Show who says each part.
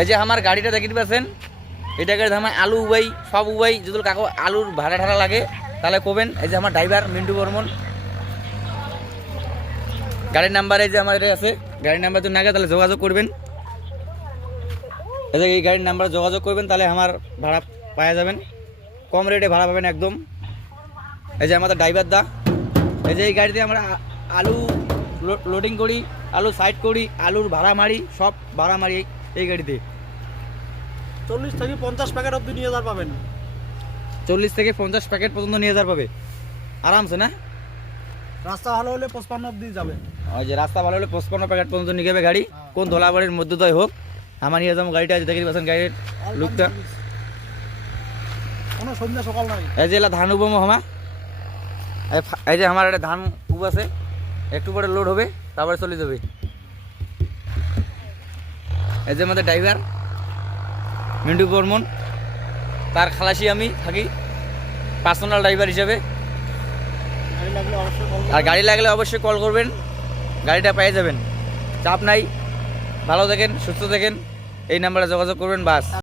Speaker 1: এই যে আমার গাড়িটা দেখিতে পাচ্ছেন এটা গাড়ি আমার আলু উবাই, সব উবাই, যদি কাকু আলুর ভাড়া ঠাড়া লাগে, তাহলে কবেন। এই যে আমার ড্রাইভার মিন্টু বর্মন। গাড়ির নাম্বার এই যে আমার এটা আছে। গাড়ির নাম্বার যদি না তাহলে যোগাযোগ করবেন। এই যে এই গাড়ির নাম্বার যোগাযোগ করবেন, তাহলে আমার ভাড়া পাওয়া যাবেন। কম রেটে ভাড়া পাবেন একদম। এই যে আমাদের ড্রাইভার দা। এই যে এই গাড়িতে আমরা আলু লোডিং করি, আলু সাইড করি, আলুর ভাড়া মারি, সব ভাড়া মারি। এই- গাড়িতে।
Speaker 2: চল্লিশ থেকে পঞ্চাশ প্যাকেট অব্দি নিয়ে যাওয়ার পাবেন।
Speaker 1: চল্লিশ থেকে পঞ্চাশ প্যাকেট পর্যন্ত নিয়ে যাওয়ার পাবে। আরামসে না?
Speaker 2: রাস্তা ভালো হলে পঁচপান্ন অব্দি যাবে।
Speaker 1: ওই যে রাস্তা ভালো হলে পঁচপন্ন প্যাকেট পর্যন্ত নিয়ে যাবে গাড়ি। কোন ধোলাবাড়ির মধ্যে দয় হোক আমার নিয়ে যাব গাড়িটা দেখে পাচ্ছেন গাড়ির লুকটা।
Speaker 2: কোনো সন্ধ্যা সকাল নাই।
Speaker 1: এই যে এলা ধান উবো হমা এই যে আমার একটা ধান উব আছে একটু পরে লোড হবে তারপরে চলে যাবে। এই যে আমাদের ড্রাইভার মিন্টু বর্মন। তার খালাসি আমি থাকি পার্সোনাল ড্রাইভার হিসেবে। আর গাড়ি লাগলে অবশ্যই কল করবেন, গাড়িটা পেয়ে যাবেন। চাপ নাই, ভালো দেখেন সুস্থ দেখেন এই নাম্বারে যোগাযোগ করবেন, বাস।